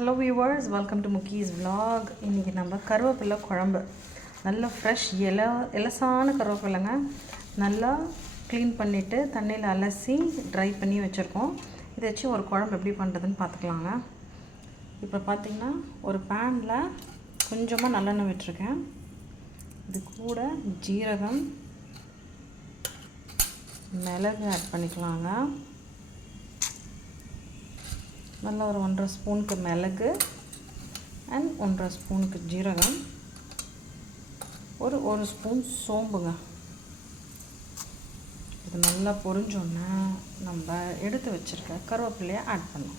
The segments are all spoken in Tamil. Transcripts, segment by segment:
ஹலோ வியூவர்ஸ், வெல்கம் டு முக்கீஸ் vlog. இன்றைக்கி நம்ம கருவேப்பிலை குழம்பு, நல்லா ஃப்ரெஷ் எலசான கருவேப்பிலைங்க, நல்லா க்ளீன் பண்ணிவிட்டு தண்ணியில் அலசி ட்ரை பண்ணி வச்சுருக்கோம். இதை வச்சு ஒரு குழம்பு எப்படி பண்ணுறதுன்னு பார்த்துக்கலாங்க. இப்போ பார்த்திங்கன்னா ஒரு பேனில் கொஞ்சமாக நல்லெண்ணெய் விட்டுருக்கேன். இது கூட ஜீரகம், மிளகு ஆட் பண்ணிக்கலாங்க. நல்லா ஒரு 1.5 ஸ்பூனுக்கு மிளகு அண்ட் 1.5 ஸ்பூனுக்கு ஜீரகம், ஒரு ஸ்பூன் சோம்புங்க. இது நல்லா பொரிஞ்சோன்னே நம்ம எடுத்து வச்சுருக்க கருவேப்பிலையை ஆட் பண்ணோம்.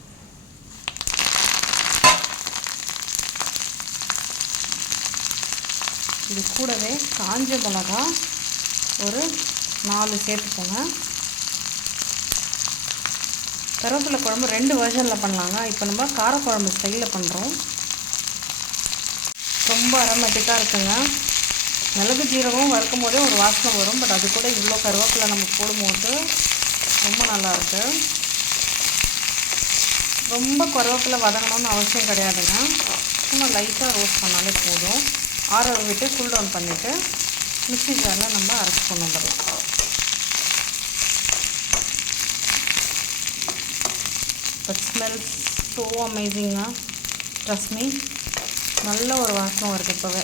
இது கூடவே காஞ்ச மிளகா ஒரு 4 சேர்த்துக்கோங்க. கருவேப்பிலை குழம்பு 2 வெர்ஷனில் பண்ணலாங்க. இப்போ நம்ம காரக்குழம்பு ஸ்டைலில் பண்ணுறோம். ரொம்ப அரோமேட்டிக்காக இருக்குங்க. மிளகு ஜீரகம் வறுக்கும் போதே ஒரு வாசனை வரும். பட் அது கூட இவ்வளோ கருவேப்பிலை நம்ம போடும்போது ரொம்ப நல்லாயிருக்கு. ரொம்ப கருவேப்பிலை வதங்கணும்னு அவசியம் கிடையாதுங்க. சும்மா லைட்டாக ரோஸ்ட் பண்ணாலே போதும். ஆற விட்டு கூல் டவுன் பண்ணிவிட்டு மிக்ஸி ஜாரில் நம்ம அரைச்சி கொண்டு வந்துடலாம். It smells so amazing. Trust me. நல்ல ஒரு வாசனை வருது இப்போவே.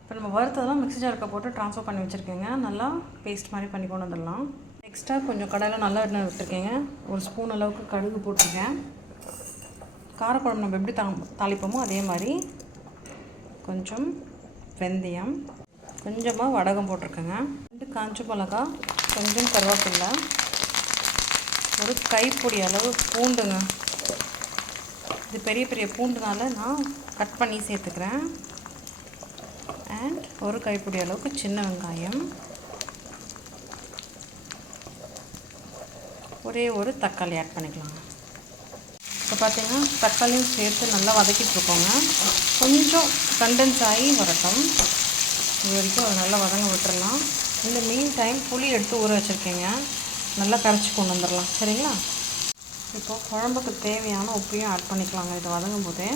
இப்போ நம்ம வறுத்ததெல்லாம் மிக்ஸி ஜாருக்கு போட்டு ட்ரான்ஸ்ஃபர் பண்ணி வச்சுருக்கேங்க. நல்லா பேஸ்ட் மாதிரி பண்ணி கொண்டு வந்துடலாம். நெக்ஸ்ட்டாக கொஞ்சம் கடாயில் நல்லா எண்ணெய் விட்டுருக்கேங்க. ஒரு ஸ்பூன் அளவுக்கு கடுகு போட்டிருக்கேன். காரக்குழம்பு நம்ம எப்படி தாளிப்போமோ அதே மாதிரி கொஞ்சம் வெந்தயம், கொஞ்சமாக வடகம் போட்டிருக்கேங்க. 2 காஞ்ச மிளகா, கொஞ்சம் கருவேப்பிலை, ஒரு கைப்பிடி அளவு பூண்டுங்க. இது பெரிய பெரிய பூண்டுனால நான் கட் பண்ணி சேர்த்துக்கிறேன். அண்ட் ஒரு கைப்பிடி அளவுக்கு சின்ன வெங்காயம், ஒரு தக்காளி ஆட் பண்ணிக்கலாங்க. இப்போ பார்த்திங்கன்னா தக்காளியும் சேர்த்து நல்லா வதக்கிட்டுருக்கோங்க. கொஞ்சம் கண்டென்ஸ் ஆகி வரட்டும். இது வரைக்கும் அதை நல்லா வதங்க விட்டுறலாம். இந்த மீன் டைம் புளி எடுத்து ஊற வச்சுருக்கேங்க. நல்லா கரைச்சி கொண்டு வந்துடலாம். சரிங்களா? இப்போ குழம்புக்கு தேவையான உப்பையும் ஆட் பண்ணிக்கலாங்க. இது வதங்கும் போதே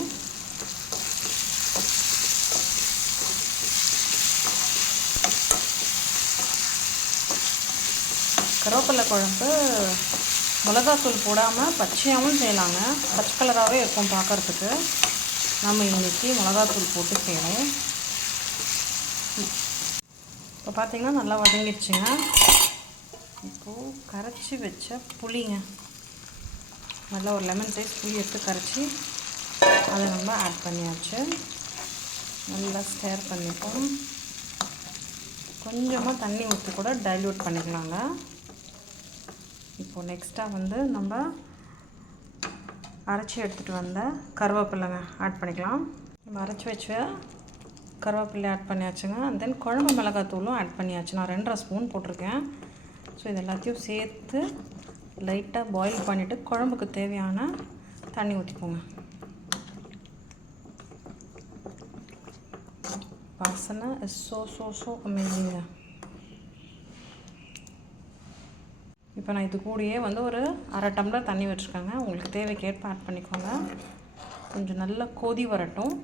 கருவேப்பிலை குழம்பு மிளகாத்தூள் போடாமல் பச்சையாகவும் செய்யலாங்க. பச்சை கலராகவே இருக்கும் பார்க்குறதுக்கு. நம்ம இன்றைக்கி மிளகாத்தூள் போட்டு செய்யணும். இப்போ பார்த்திங்கன்னா நல்லா வதங்கிடுச்சுங்க. இப்போது கரைச்சி வச்ச புளிங்க, நல்லா ஒரு லெமன் சைஸ் புளி எடுத்து கரைச்சி அதை நம்ம ஆட் பண்ணியாச்சு. நல்லா ஸ்டேர் பண்ணிப்போம். கொஞ்சமாக தண்ணி ஊற்றி கூட டைல்யூட் பண்ணிக்கலாங்க. இப்போது நெக்ஸ்ட்டாக நம்ம அரைச்சி எடுத்துகிட்டு வந்த கருவேப்பிலைங்க ஆட் பண்ணிக்கலாம். நம்ம அரைச்சி வச்ச கருவேப்பிலை ஆட் பண்ணியாச்சுங்க. அண்ட் தென் குழம்பு மிளகாத்தூளும் ஆட் பண்ணியாச்சு. நான் 2.5 ஸ்பூன் போட்டிருக்கேன். ஸோ இது எல்லாத்தையும் சேர்த்து லைட்டாக பாயில் பண்ணிவிட்டு குழம்புக்கு தேவையான தண்ணி ஊற்றிக்கோங்க. வாசனை இஸ் ஸோ அமேசிங்க. இப்போ நான் இது கூடயே ஒரு 1/2 டம்ளர் தண்ணி வச்சுருக்கேங்க. உங்களுக்கு தேவைக்கேற்ப ஆட் பண்ணிக்கோங்க. கொஞ்சம் நல்லா கொதி வரட்டும்.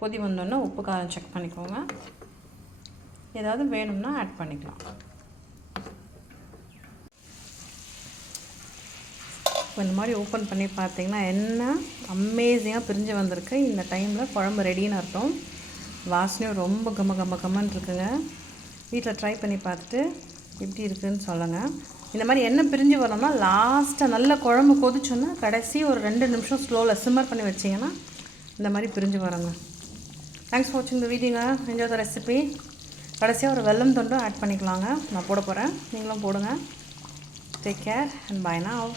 கொதி வந்தோடனே உப்பு காரம் செக் பண்ணிக்கோங்க. ஏதாவது வேணும்னா ஆட் பண்ணிக்கலாம். இந்த மாதிரி ஓப்பன் பண்ணி பார்த்தீங்கன்னா என்ன அமேசிங்காக பிரிஞ்சு வந்திருக்கு. இந்த டைமில் குழம்பு ரெடின்னு அர்த்தம். வாசனையும் ரொம்ப கம்மன்னு இருக்குங்க. வீட்டில் ட்ரை பண்ணி பார்த்துட்டு எப்படி இருக்குதுன்னு சொல்லுங்கள். இந்த மாதிரி எண்ணெய் பிரிஞ்சு வரணும்னா லாஸ்ட்டாக நல்ல குழம்பு கொதிச்சோன்னா கடைசி ஒரு 2 நிமிஷம் ஸ்லோவில் சிம்மர் பண்ணி வச்சிங்கன்னா இந்த மாதிரி பிரிஞ்சு வருங்க. தேங்க்ஸ் ஃபார் வாட்சிங் த வீடியோங்க. Enjoy the recipe. கடைசியாக ஒரு வெல்லம் தொண்டும் ஆட் பண்ணிக்கலாங்க. நான் போட போகிறேன், நீங்களும் போடுங்க. Take care and bye now.